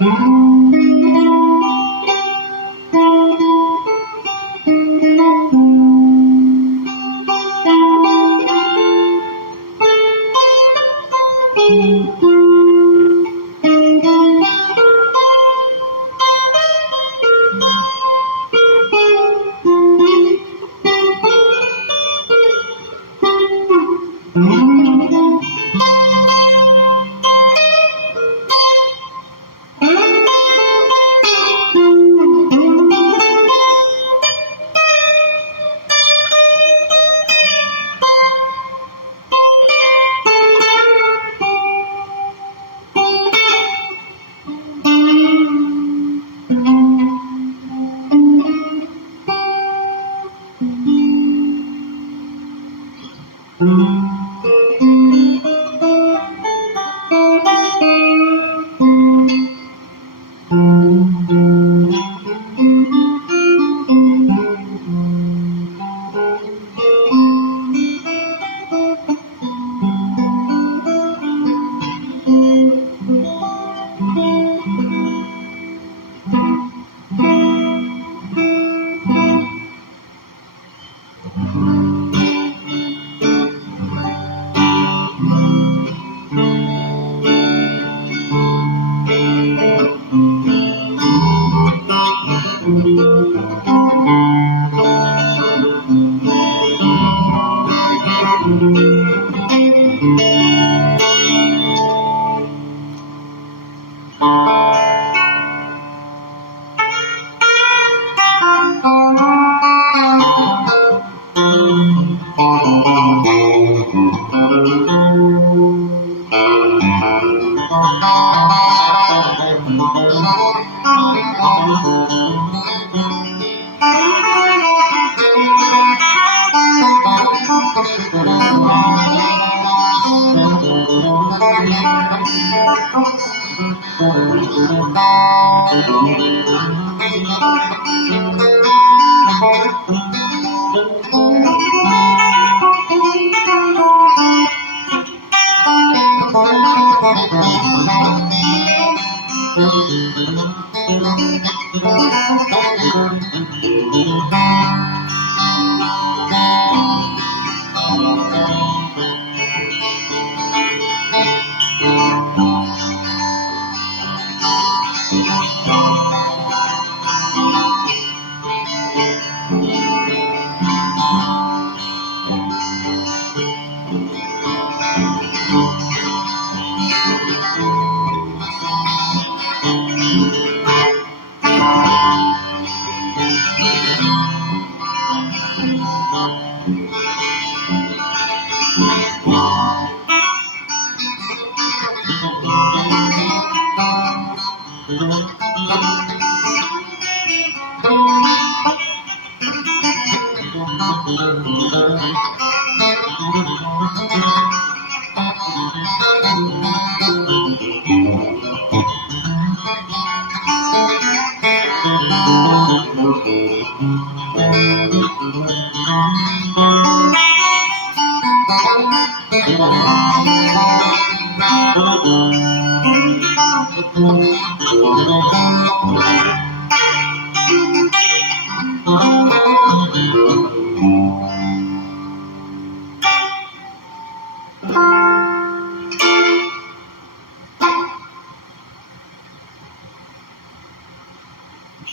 Just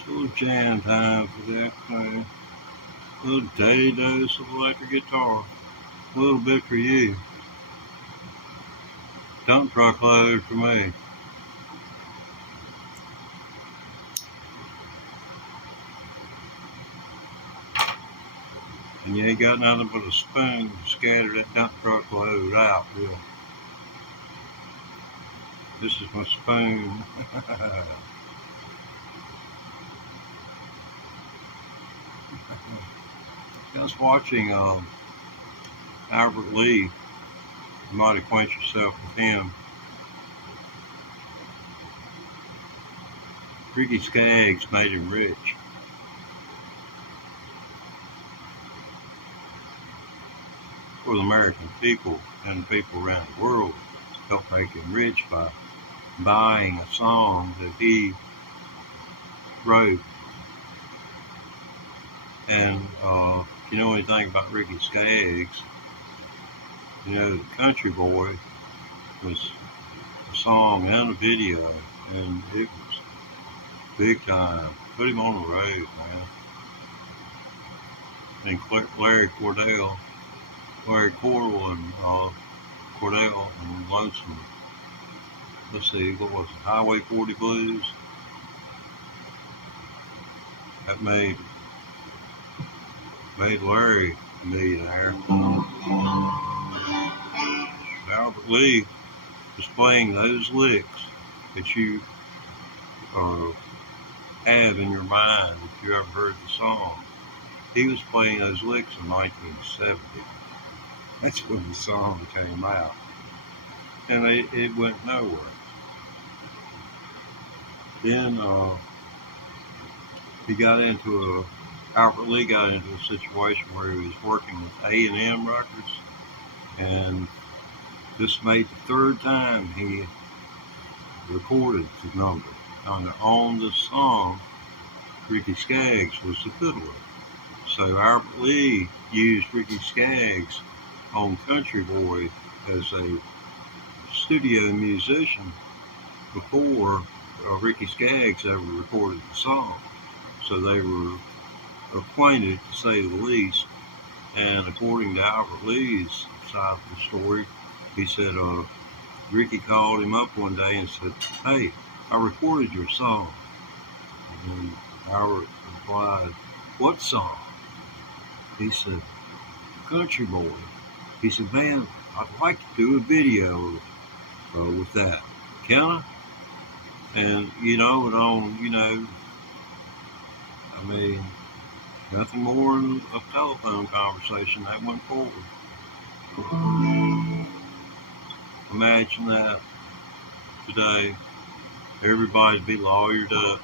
a little jam time for that little day dose of electric guitar. A little bit for you. Dump truck load for me. And you ain't got nothing but a spoon to scatter that dump truck load out with. This is my spoon. I was watching Albert Lee. You might acquaint yourself with him. Ricky Skaggs made him rich. For the American people and the people around the world helped make him rich by buying a song that he wrote. And if you know anything about Ricky Skaggs, you know the Country Boy was a song and a video, and it was big time. Put him on the road, man. And Larry Cordell and Cordell and Lonesome. Let's see, what was it? Highway 40 Blues. That made Larry a millionaire. Albert Lee was playing those licks that you have in your mind if you ever heard the song. He was playing those licks in 1970. That's when the song came out. And it went nowhere. Then Albert Lee got into a situation where he was working with A&M Records, and this made the third time he recorded the number. On the song, Ricky Skaggs was the fiddler. So Albert Lee used Ricky Skaggs on Country Boy as a studio musician before Ricky Skaggs ever recorded the song. So they were acquainted, to say the least. And according to Albert Lee's side of the story, he said Ricky called him up one day and said, "Hey, I recorded your song." And Albert replied, "What song?" He said, "Country Boy." He said, "Man, I'd like to do a video with that. Can I?" And nothing more than a telephone conversation that went forward. Imagine that today. Everybody'd be lawyered up.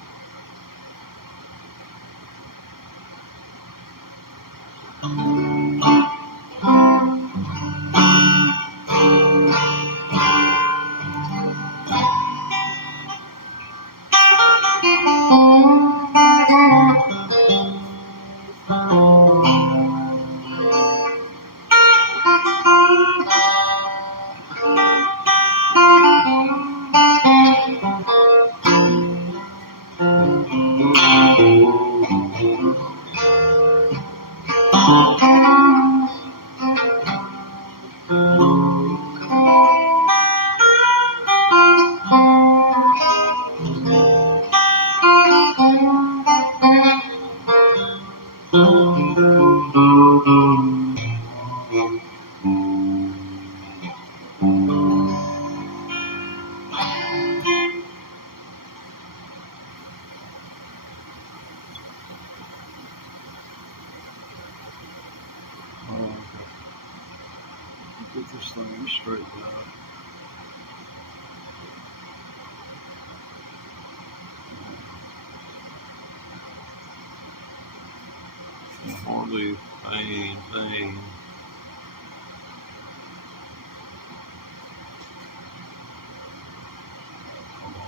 Put this thing straight out. Hardly anything. Come on.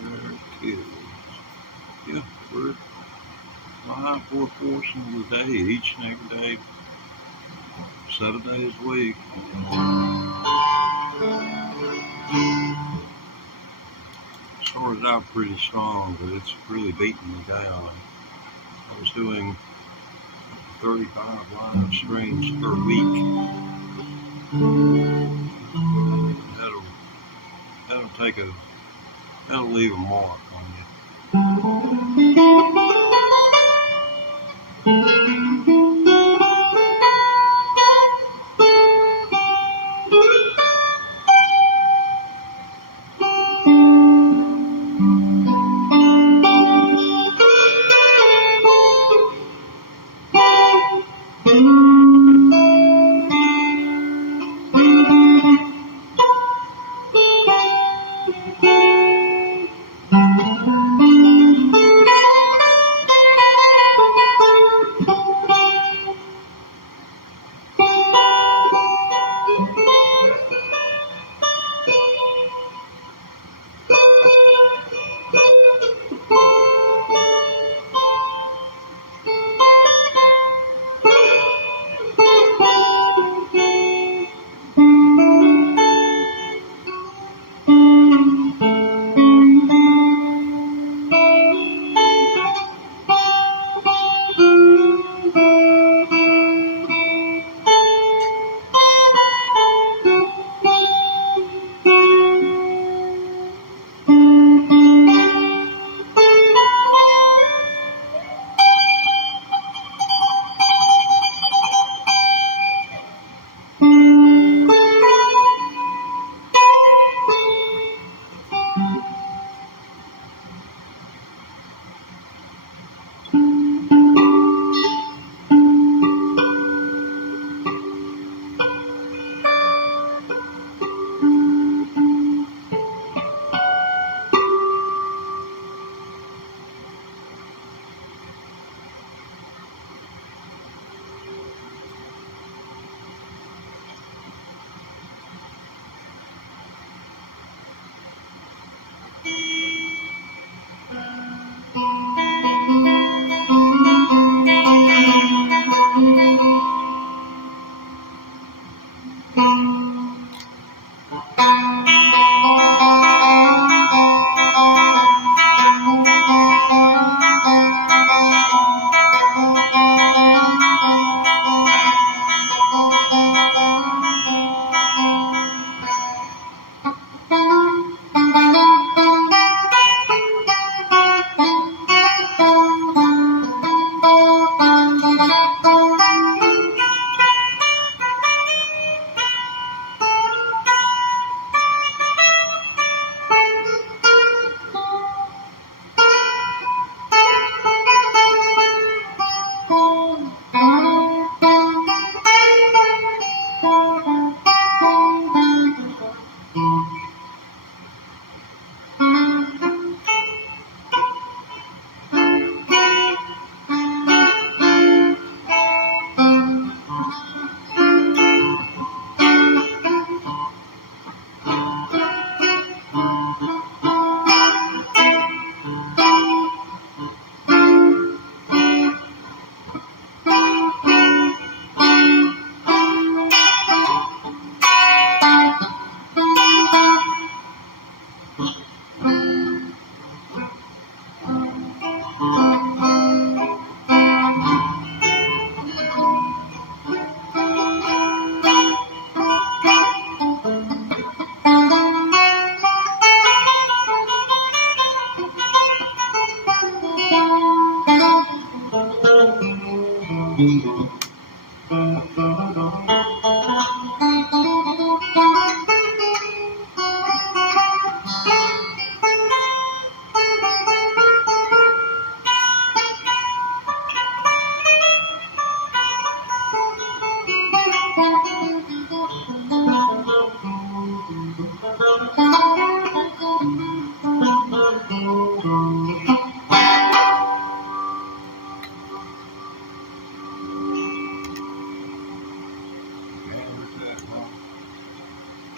There it is. Yeah, we're live for a portion of the day, each and every day, 7 days a week. Started out pretty strong, but it's really beating me down. I was doing 35 live streams per week. That'll leave a mark on you.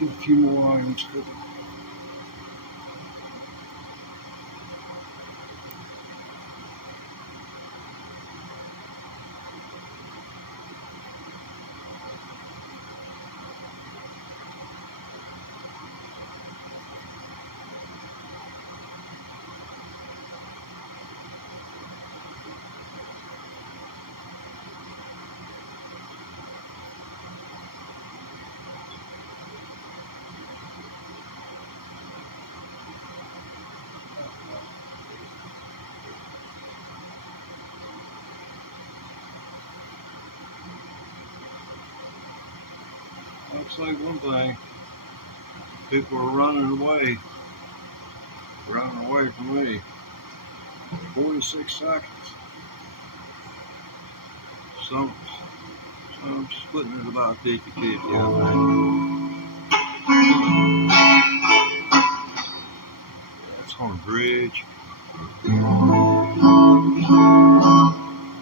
Get a few more items cooking. I'll say one thing, people are running away from me. 46 seconds. Some splitting it about 50-50, I think. That's on a bridge. And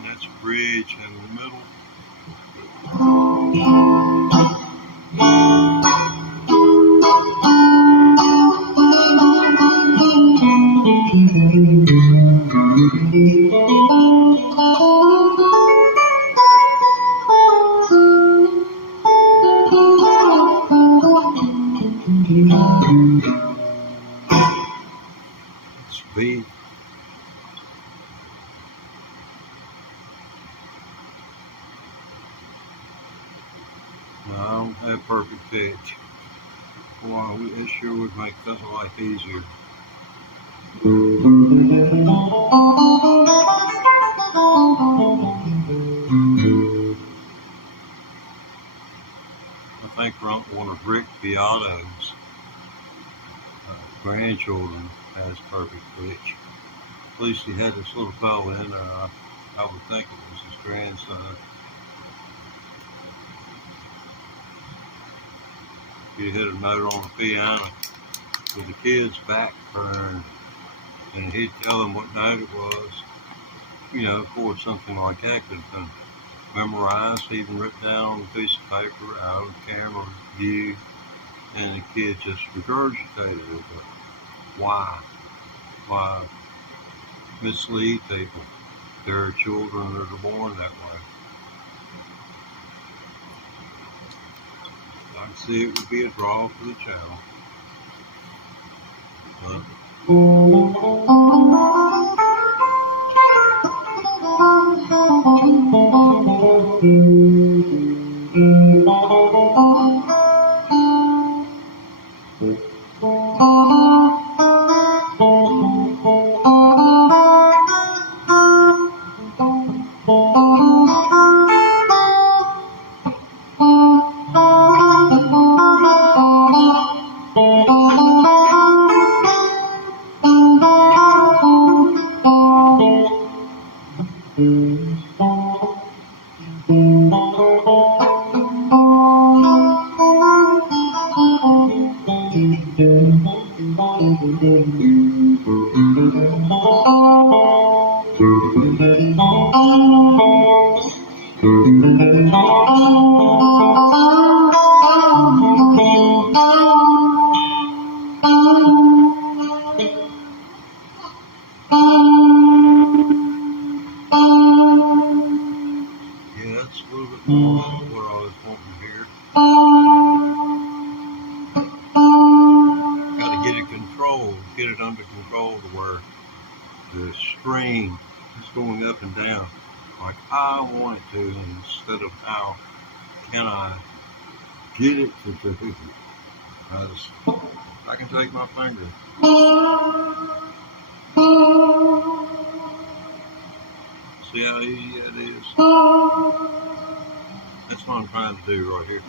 that's a bridge in the middle. It's B. No, I don't have perfect pitch. Wow, it sure would make that life easier. I think one of Rick Beato's grandchildren has perfect pitch. At least he had this little fellow in there. I would think it was his grandson. He hit a note on the piano with the kid's back turned, and he'd tell them what note it was. You know, of course, something like that could have been memorized, even written down on a piece of paper, out of camera view, and the kid just regurgitated it. But why? Why mislead people? There are children that are born that way. I can see it would be a draw for the channel. But get it under control to where the string is going up and down like I want it to, instead of how can I get it to do. I can take my finger. See how easy that is? That's what I'm trying to do right here.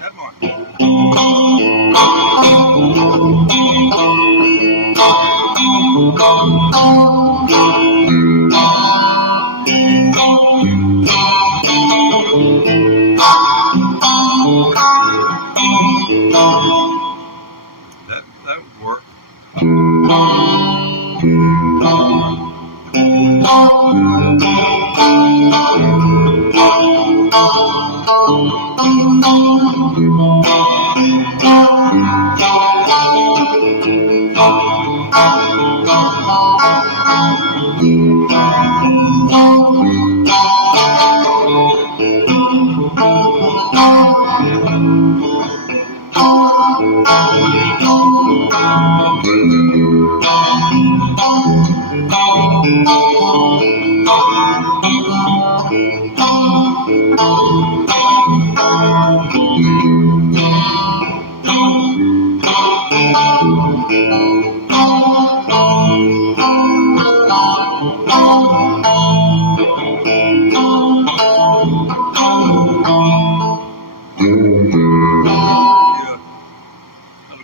That mark. That would work.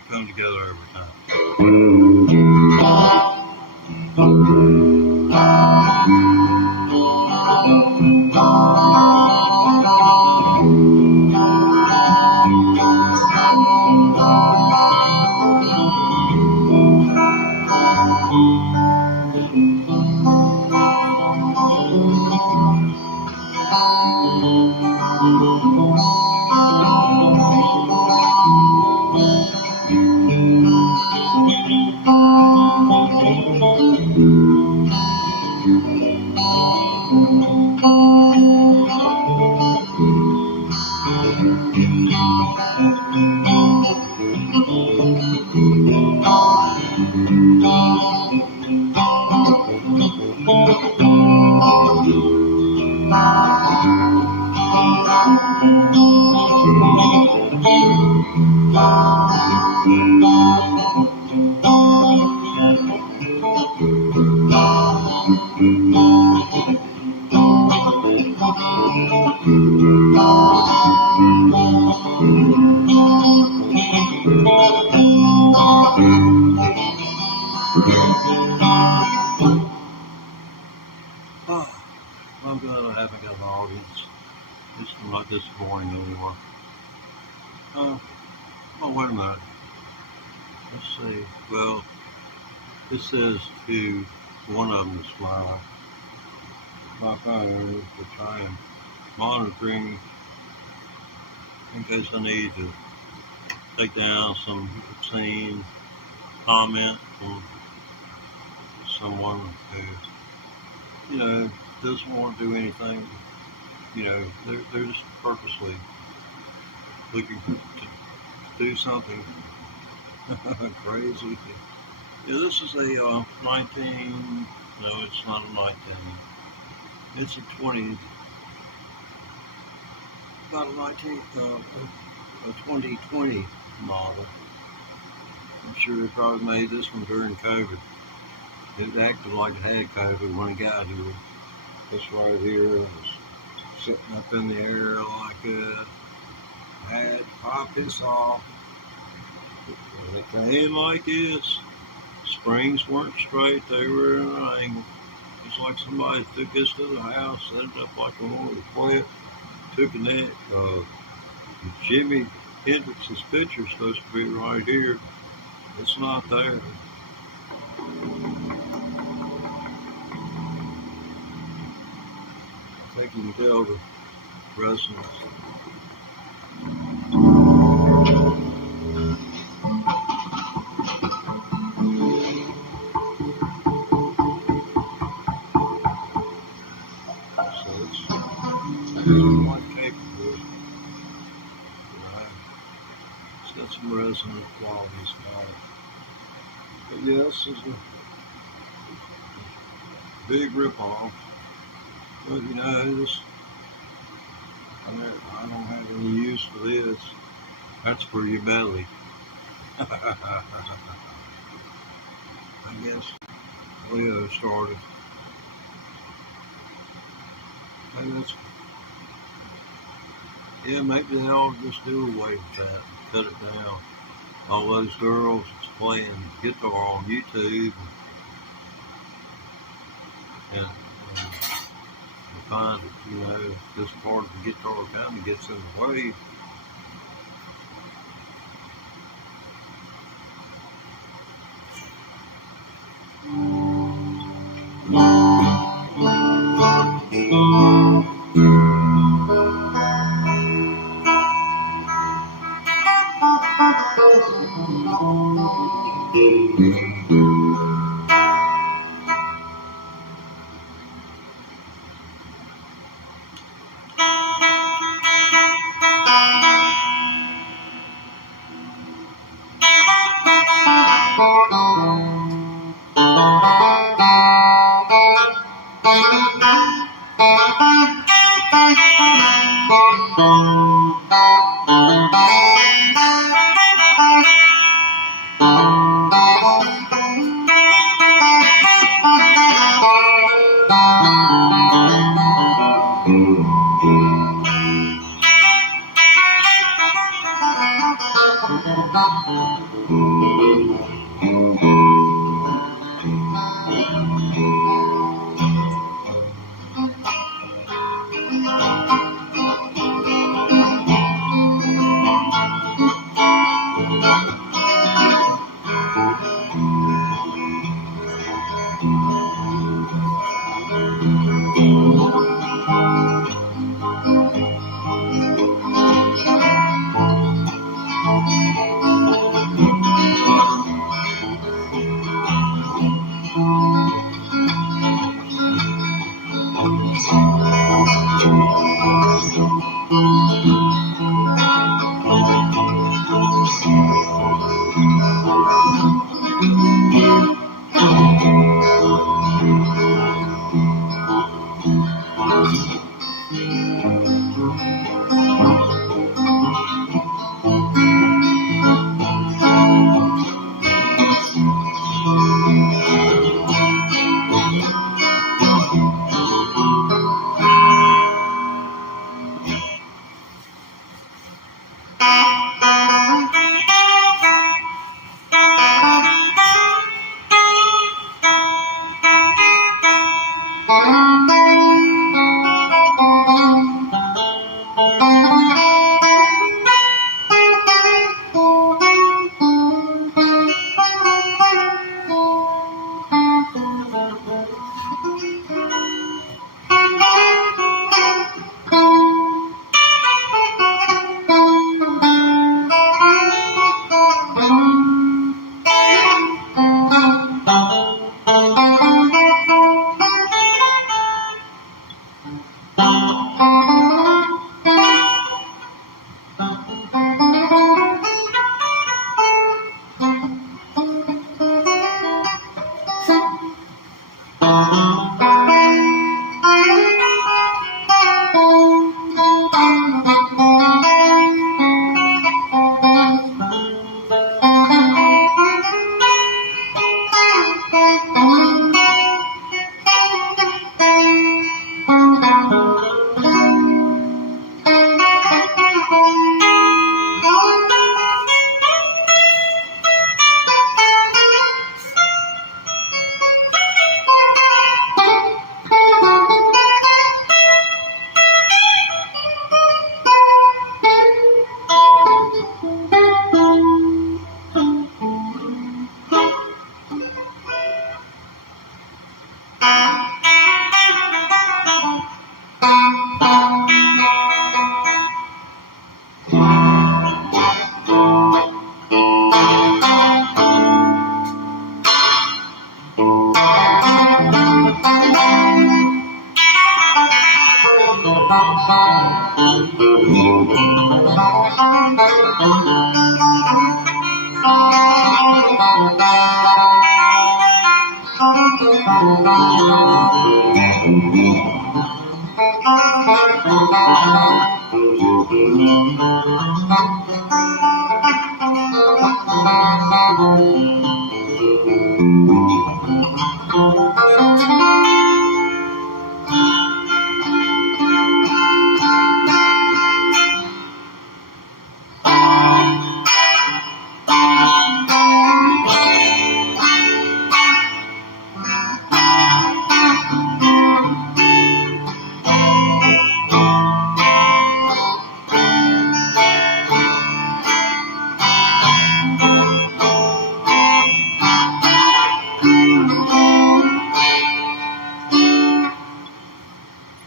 Come together every time. I'm glad I haven't got an audience. It's not disappointing anymore. Oh, wait a minute. Let's see. Well, this says to one of them is my phone, which I am monitoring in case I need to take down some obscene comment from someone who, doesn't want to do anything. They're just purposely looking to do something crazy. Yeah, this is a 19. No, it's not a 19. It's a 20. About a 2020 model. I'm sure they probably made this one during COVID. It acted like it had COVID when it got here. This right here was sitting up in the air like that. I had to pop this off. When it came like this, springs weren't straight, they were at an angle. It's like somebody took this to the house, set it up like a little plant, took a neck. Jimi Hendrix's picture's supposed to be right here. It's not there. I think you can tell the resonance. So it's quite capable. Right? It's got some resonant qualities about it. But yeah, this is a big rip-off. But this, I don't have any use for this. That's for your belly. I guess Leo started. Maybe they'll just do away with that, cut it down. All those girls playing guitar on YouTube, and you find this part of the guitar kind of gets in the way.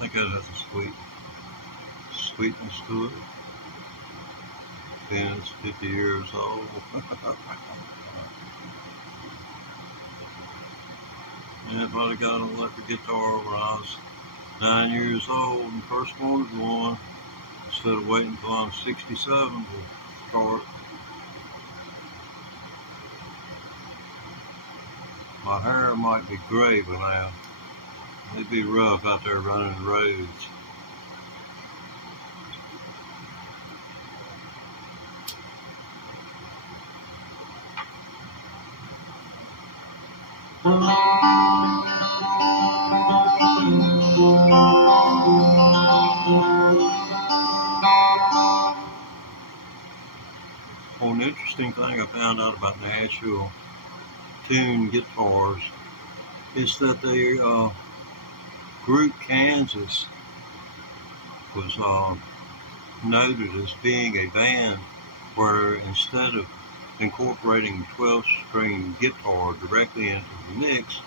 I think it has a sweetness to it. Being it's 50 years old. Yeah, I got an electric guitar when I was 9 years old and first wanted one instead of waiting until I'm 67 to start. My hair might be gray by now. It'd be rough out there running the roads. Well, an interesting thing I found out about Nashville tuned guitars is that the group Kansas was noted as being a band where instead of incorporating 12-string guitar directly into the mix,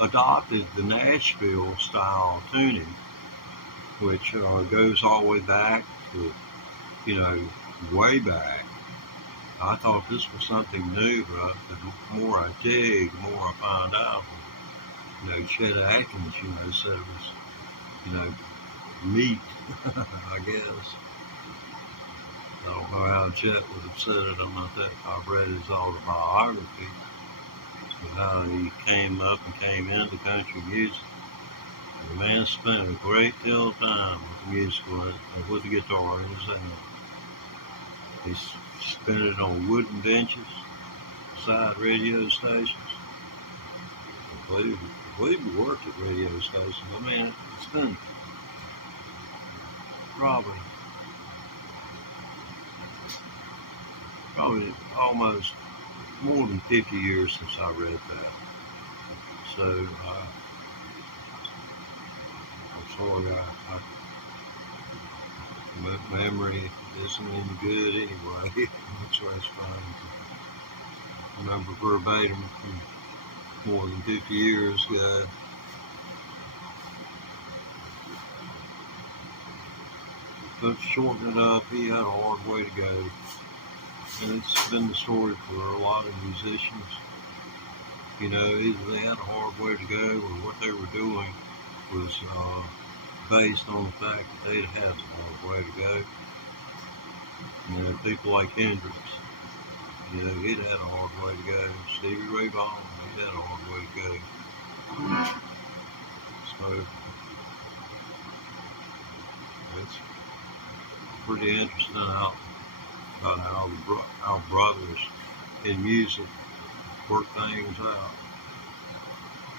adopted the Nashville style tuning, which goes all the way back to, way back. I thought this was something new, but the more I dig, the more I find out. Chet Atkins, said it was, meat, I guess. I don't know how Chet would have said it. I've read his autobiography, but how he came up and came into country music. And the man spent a great deal of time with the musical and with the guitar in his hand. He spent it on wooden benches, side radio stations. I believe he worked at radio stations. It's been probably almost more than 50 years since I read that. So I'm sorry, my memory isn't any good anyway. So it's fine to remember verbatim from more than 50 years ago. But to shorten it up, he had a hard way to go. And it's been the story for a lot of musicians. Either they had a hard way to go or what they were doing was based on the fact that they'd had a hard way to go. People like Hendrix, he'd had a hard way to go. Stevie Ray Vaughan, he'd had a hard way to go. So it's pretty interesting about how our brothers in music work things out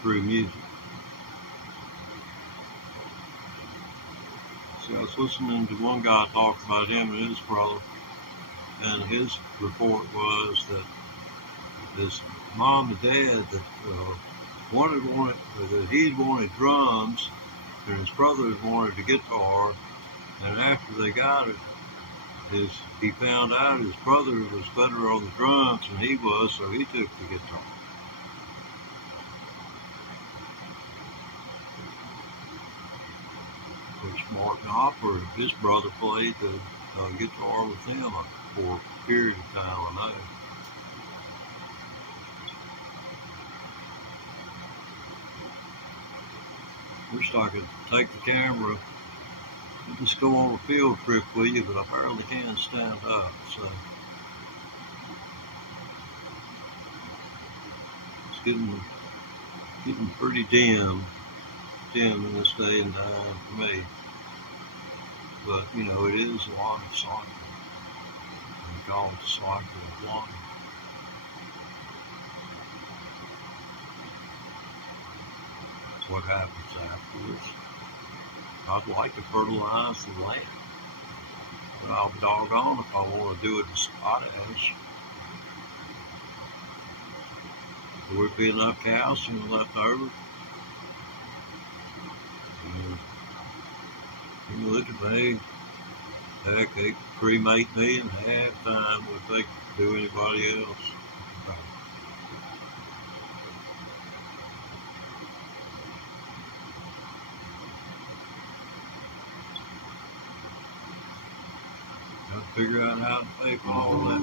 through music. So I was listening to one guy talk about him and his brother, and his report was that his mom and dad that that he'd wanted drums, and his brother had wanted a guitar, and after they got it, he found out his brother was better on the drums than he was, so he took the guitar. Which Mark Knopfler, his brother played the guitar with him for a period of time, I know. Wish I could take the camera and just go on a field trip with you, but I barely can stand up, so it's getting pretty dim in this day and time for me. But you know, it is a lot of cycle. We call it the cycle of life. That's what happens afterwards. I'd like to fertilize the land, but I'll be doggone if I want to do it as potash. There would be enough calcium left over. And look at me. Heck, they cremate me in half time what they do anybody else. Got to figure out how to pay for all that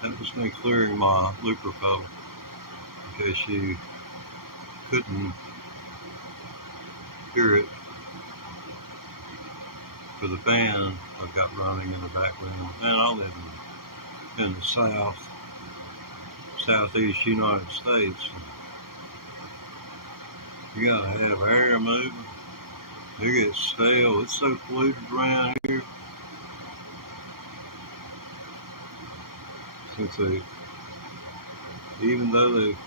That was me clearing my looper pedal in case you couldn't hear it. For the fan I've got running in the background. And I live in the southeast United States. You gotta have air moving They get stale. It's so polluted around here. Since they, even though they've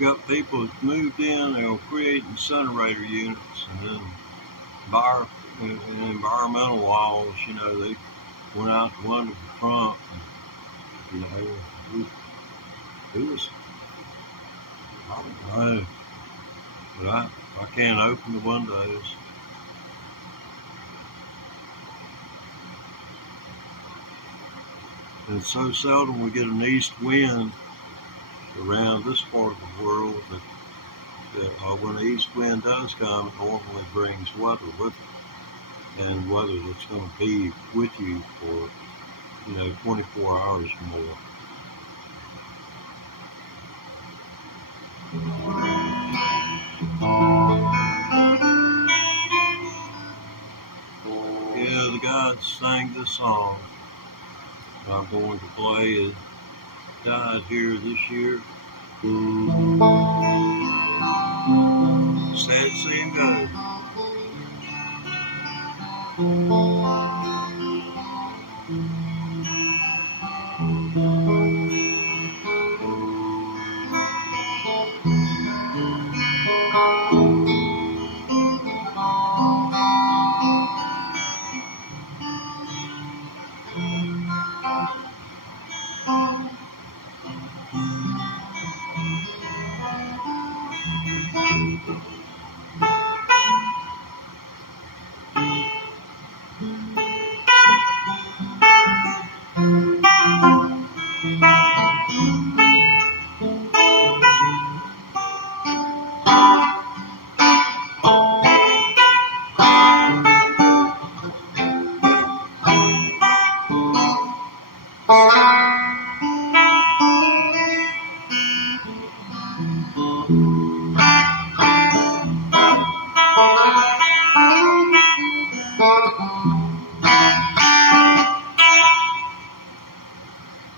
got people that moved in, they'll create incinerator units, and then environmental laws, they went out the window for Trump. And, it was, I don't know, but I can't open the windows. And it's so seldom we get an east wind around this part of the world that when the east wind does come, it normally brings weather with it, and weather that's going to be with you for 24 hours or more. Yeah, the guy that sang this song I'm going to play is died here this year. Sad to see him go.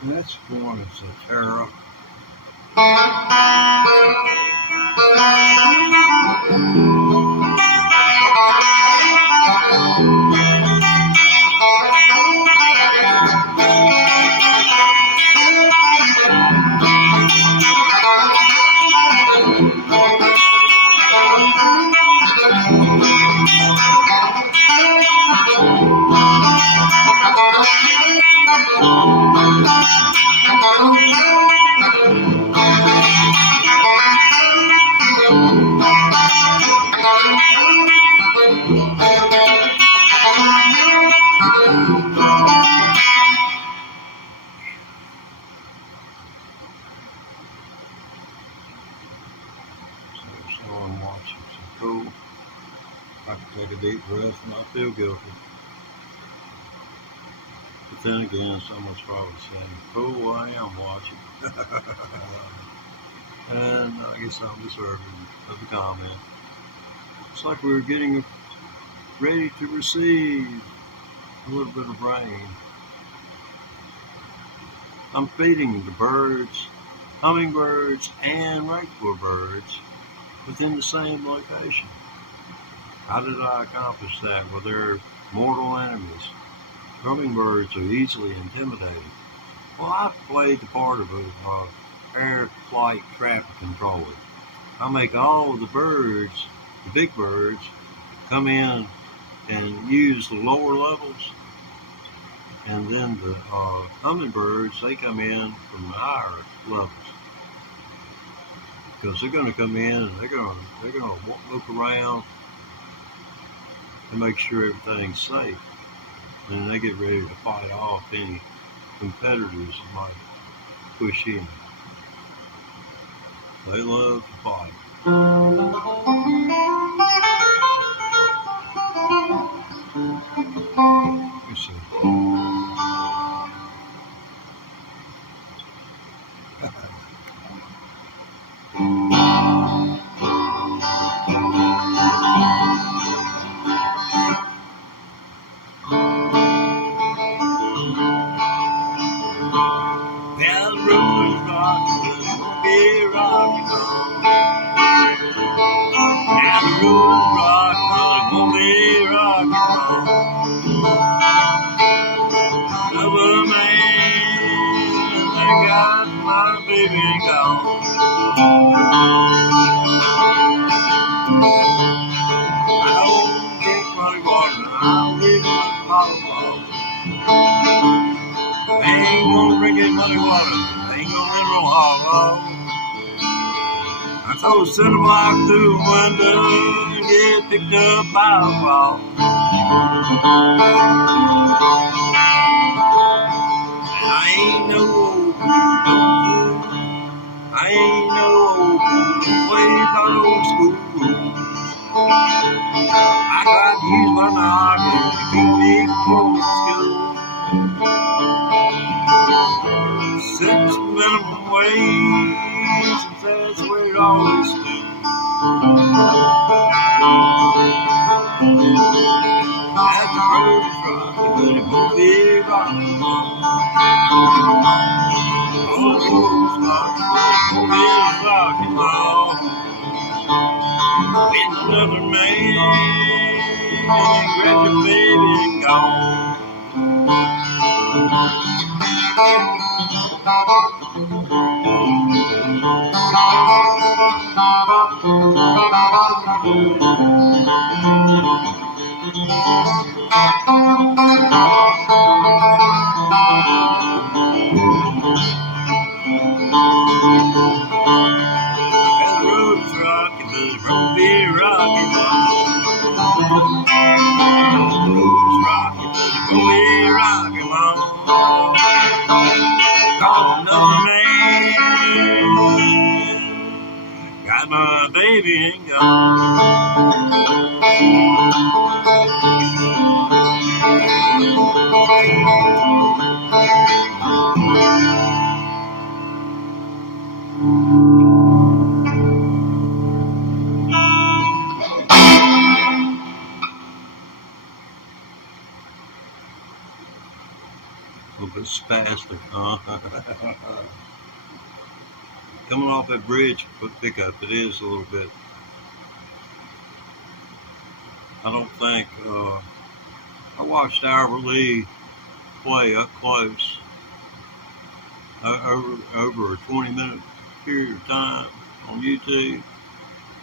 That's one of Satara. Someone watching some cool. I can take a deep breath and I feel guilty. But then again, someone's probably saying, "Cool, I am watching." And I guess I'm deserving of the comment. It's like we were getting ready to receive a little bit of rain. I'm feeding the birds, hummingbirds, and regular birds within the same location. How did I accomplish that? Well, they're mortal enemies. Hummingbirds are easily intimidated. Well, I played the part of an air flight traffic controller. I make all of the birds, the big birds, come in and use the lower levels, and then the hummingbirds, they come in from the higher levels, because they're going to come in and they're going to look around and make sure everything's safe, and then they get ready to fight off any competitors that might push in. They love to fight. Let's see. Yeah, the road is rocking, we'll be rocking on. ain't gonna drink that muddy water. I ain't gonna let no hollow. I told cinema out through the window and get picked up by a ball. And I ain't no old fool, don't fool. I ain't no old fool, don't play by the old school rules. I tried to use my noggin to keep me from school. Since minimum wage, since that's the way it always do. At the road is rocky, but it won't be rocky long. All the road's rocky, but it won't be rocky long. When another man grab your baby and gone. Got my baby and gone. A little bit spastic, huh? Coming off that bridge pickup, it is a little bit. I don't think. I watched Albert Lee play up close over a 20-minute period of time on YouTube,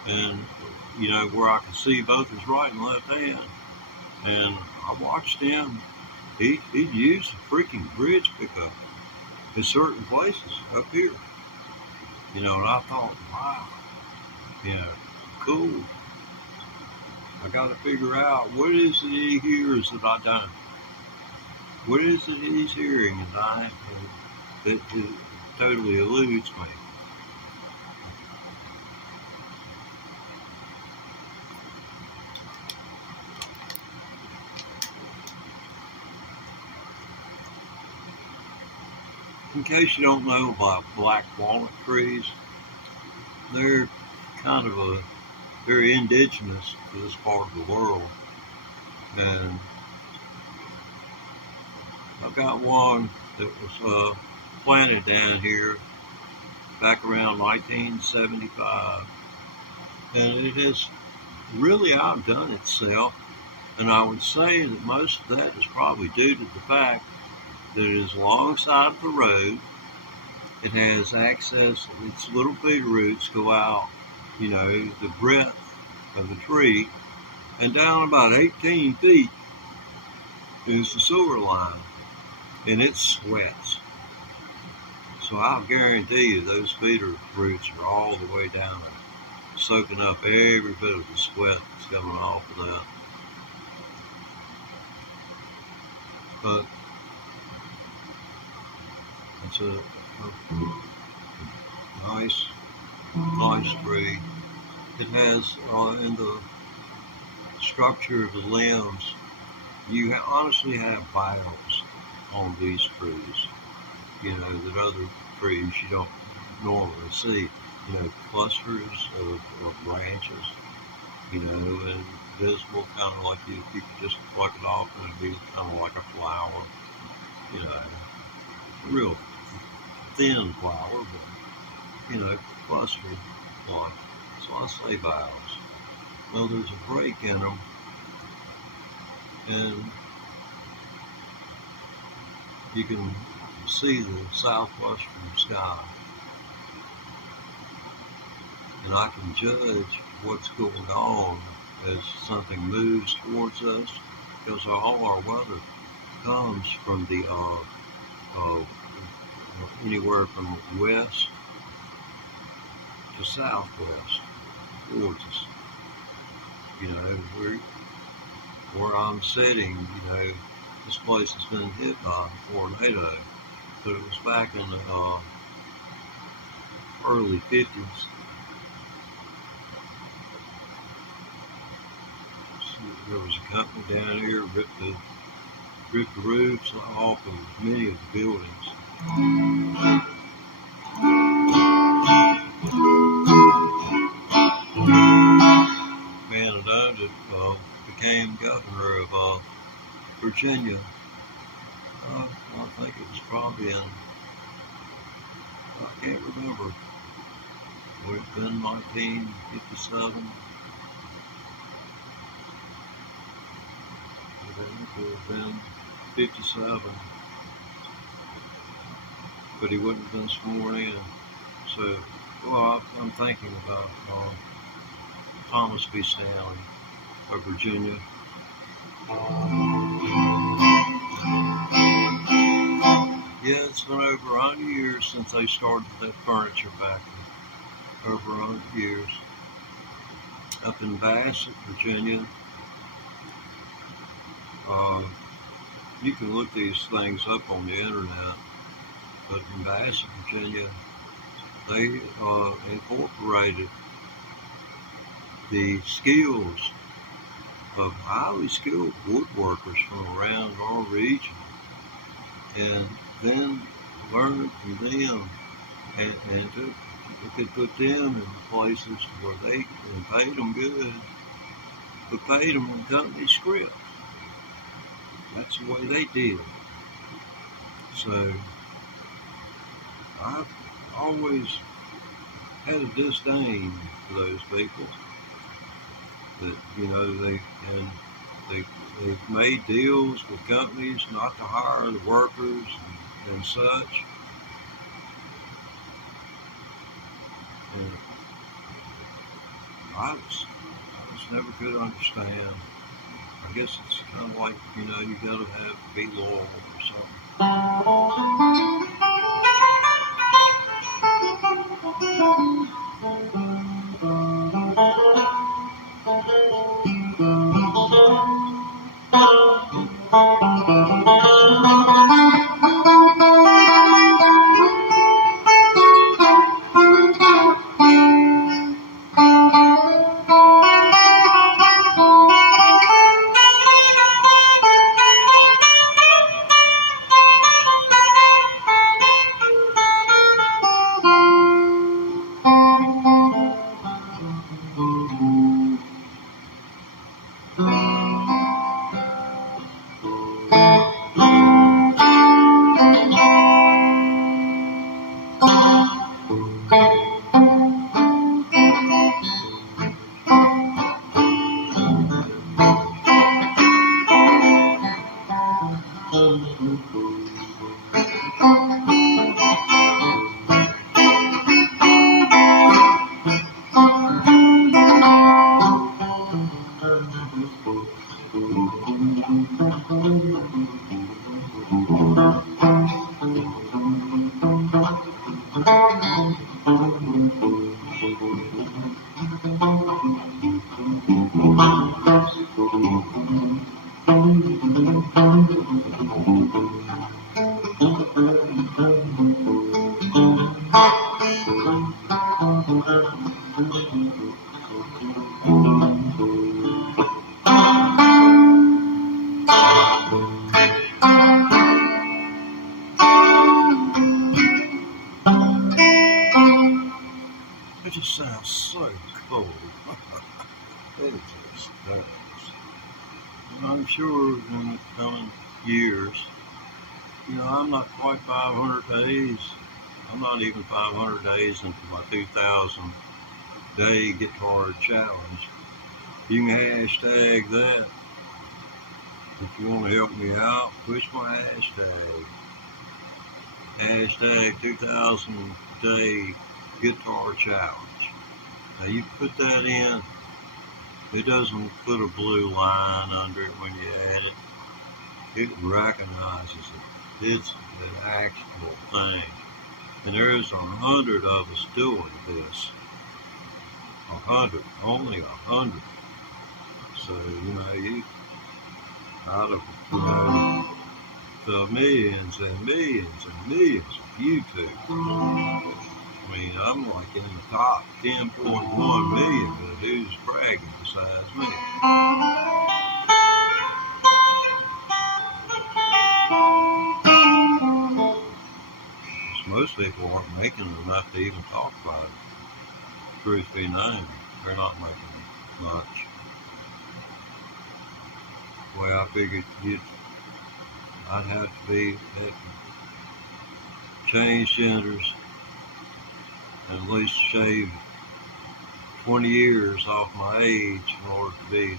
and you know where I could see both his right and left hand, and I watched him. He used a freaking bridge pickup in certain places up here. You know, and I thought, wow, you know, cool. I got to figure out what is it he hears that I don't. What is it he's hearing that it totally eludes me. In case you don't know about black walnut trees, they're kind of very indigenous to this part of the world. And I've got one that was planted down here back around 1975. And it has really outdone itself. And I would say that most of that is probably due to the fact that it is alongside the road. It has access, its little bitty roots go out, you know, the breadth of the tree, and down about 18 feet is the sewer line, and it sweats. So I'll guarantee you those feeder roots are all the way down there, soaking up every bit of the sweat that's coming off of that. But it's a nice tree. It has, in the structure of the limbs, you honestly have boughs on these trees, you know, that other trees you don't normally see. You know, clusters of branches, you know, and visible, kind of like you could just pluck it off and it'd be kind of like a flower, you know, a real thin flower, but, you know, cluster like. So I say boughs. Well, there's a break in them, and you can see the southwestern sky, and I can judge what's going on as something moves towards us, because all our weather comes from the anywhere from west to southwest. Gorgeous. You know, where I'm sitting, you know, this place has been hit by a tornado, but it was back in the early 50s. So there was a company down here ripped the roofs off of many of the buildings. Man that owned it became governor of Virginia. I think it was probably in, I can't remember, would it have been 1957? I think it would have been 57, but he wouldn't have been sworn in. So, well, I'm thinking about Thomas B. Stanley of Virginia. Yeah, it's been over 100 years since they started that furniture factory. Over 100 years. Up in Bassett, Virginia. You can look these things up on the internet, but in Bassett, Virginia, they incorporated the skills of highly skilled woodworkers from around our region, and then learned from them, and you could put them in places where they paid them good, but paid them in company script. That's the way they did. So I've always had a disdain for those people that, you know, they've made deals with companies not to hire the workers and such. And I just never could understand. I guess it's kind of like, you know, you gotta be loyal or something. It just sounds so cool. It just does. And I'm sure in the coming years, you know, I'm not quite 500 days. I'm not even 500 days into my 2,000 day guitar challenge. You can hashtag that. If you want to help me out, push my hashtag. Hashtag 2,000 day guitar challenge. Now you put that in, it doesn't put a blue line under it when you add it. It recognizes it. It's an actual thing. And there's 100 of us doing this. 100, only 100. So, you out of, the millions and millions and millions of YouTube. I mean, I'm like in the top 10.1 million, but who's bragging besides me? Most people aren't making enough to even talk about it. Truth be known, they're not making much. Well, I figured I'd have to change genders and at least shave 20 years off my age in order to be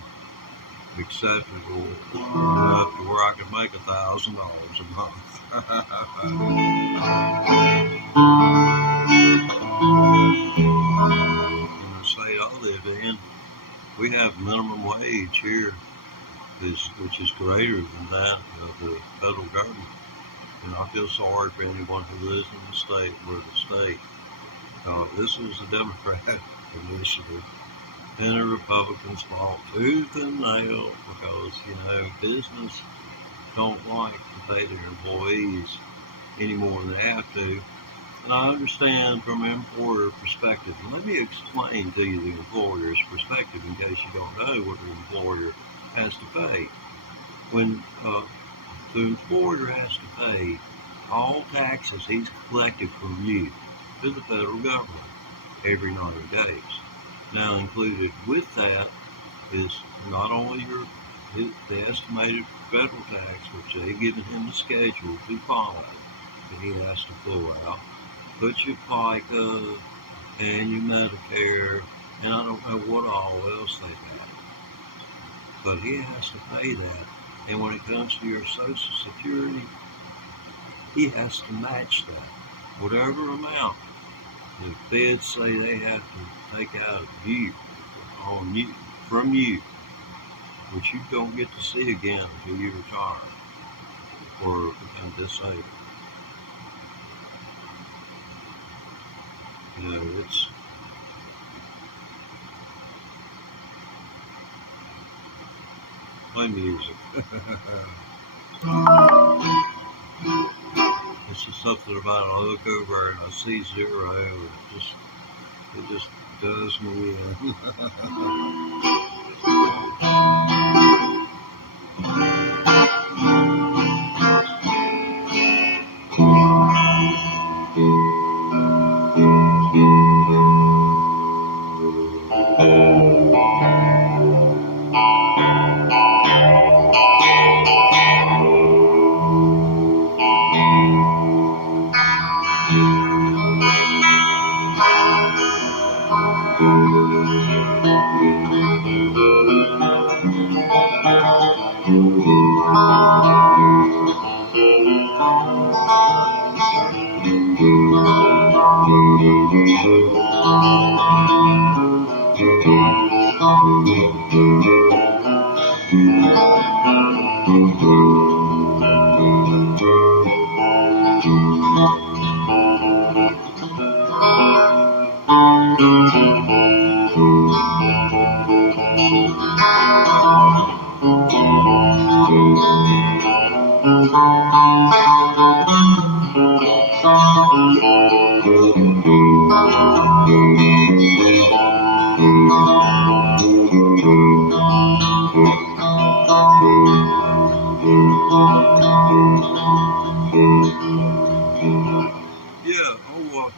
acceptable enough to where I could make $1,000 a month. In the state I live in, we have minimum wage here, which is greater than that of the federal government. And I feel sorry for anyone who lives in the state or the state. This is a Democrat initiative, and the Republicans fought tooth and nail because, business don't like to pay their employees any more than they have to. And I understand from an employer perspective. And let me explain to you the employer's perspective in case you don't know what the employer has to pay. When the employer has to pay all taxes he's collected from you to the federal government every 90 days. Now, included with that is not only the estimated federal tax, which they've given him the schedule to follow, that he has to pull out, but your FICA and your Medicare, and I don't know what all else they've got. But he has to pay that. And when it comes to your Social Security, he has to match that. Whatever amount the feds say they have to take out of you, from you, which you don't get to see again until you retire or become disabled. It's play music. It's just something about it. I look over and I see zero, and it just does me in.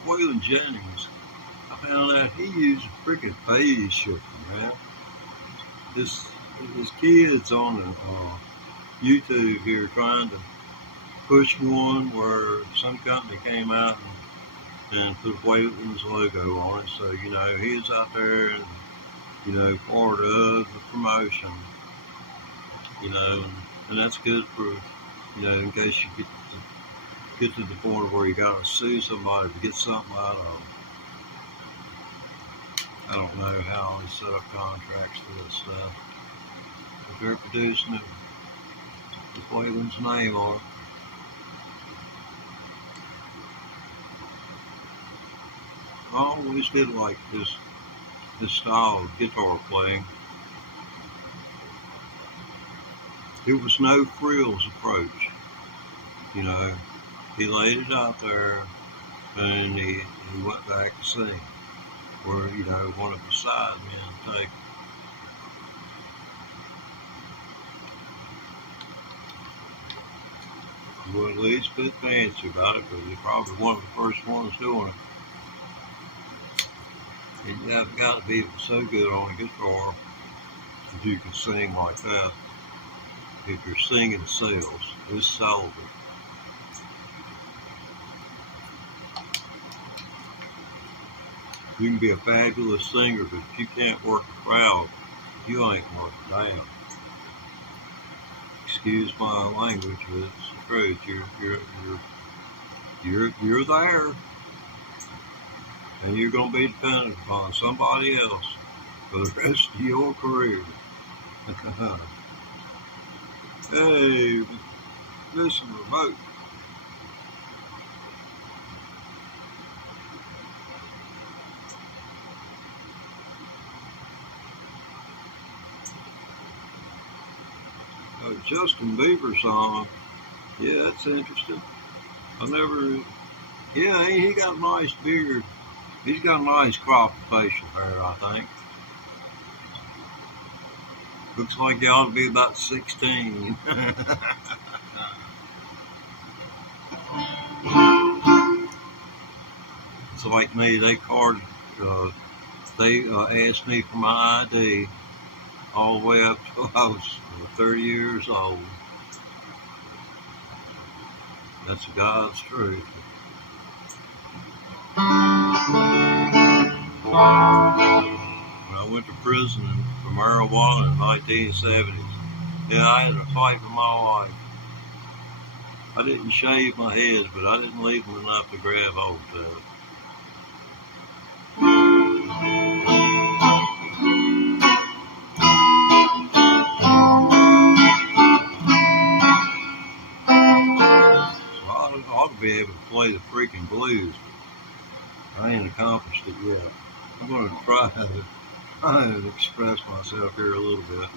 Waylon Jennings, I found out he used a freaking phase shifter, man. His kids on YouTube here trying to push one where some company came out and put Waylon's logo on it. So, he's out there and, part of the promotion, and that's good for, in case you get to the point where you got to sue somebody to get something out of them. I don't know how they set up contracts for this stuff. If they're producing it with Waylon's name on it. always did like this style of guitar playing. It was no frills approach. You know, he laid it out there and he went back to sing. Where, you know, one of the side men take. He wasn't the least bit fancy about it, but he's probably one of the first ones doing it. And you have got to be so good on a guitar if you can sing like that. If you're singing sales, it's sellable. You can be a fabulous singer, but if you can't work a crowd, you ain't worth a damn. Excuse my language, but it's the truth. You're there, and you're gonna be dependent upon somebody else for the rest of your career. Hey, listen, remote. Justin Bieber song. Yeah, that's interesting. Yeah, he got a nice beard. He's got a nice crop of facial hair, I think. Looks like he ought to be about 16. It's like me, they asked me for my ID all the way up till I was 30 years old. That's God's truth. When I went to prison for marijuana in the 1970s, yeah, I had a fight with my wife. I didn't shave my head, but I didn't leave them enough to grab hold of it. I ought to be able to play the freaking blues. I ain't accomplished it yet. I'm going to try to express myself here a little bit.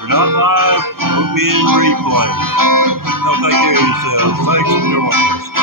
We're not live, we'll be in replay. Y'all take care of yourselves. Thanks for joining us.